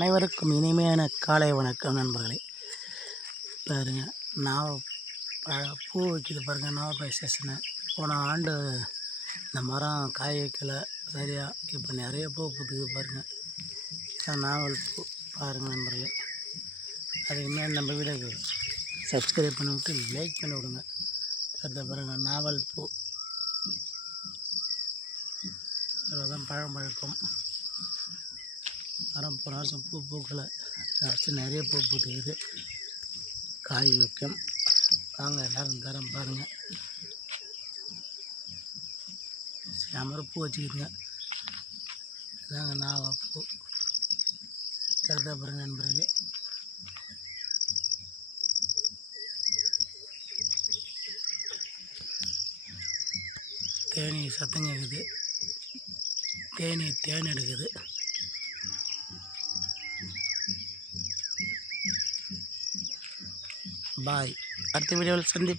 அனைவருக்கும் இனிமையான காலை வணக்கம் நண்பர்களே. பாருங்க, பூ வைக்கிது பாருங்கள். நாவல் சீசனு போன ஆண்டு இந்த மரம் காய் வைக்கலை சரியாக. இப்போ நிறைய பூ பூத்துக்குது பாருங்கள். நாவல் பூ பாருங்கள் நண்பர்களே. அதுக்குமே நம்ம வீடியோக்கு சப்ஸ்கிரைப் பண்ணி விட்டு லைக் பண்ணி விடுங்க. அடுத்த பாருங்கள், நாவல் பூ தான் பழம் பழுக்கும் மரம். போன வருஷம் பூ பூக்கலை, வருஷம் நிறைய பூ பூத்துக்குது, காய் வைக்கும். வாங்க எல்லோரும் தரம் பாருங்கள். செமர பூ வச்சுக்கிதுங்க. இதாங்க நாவல் பூ. கருதா பாருங்கள் நண்பர்களே. தேனி சத்தம் கேட்குது, தேன் எடுக்குது. பாய். அடுத்த வீடியோவில் சந்திப்போம்.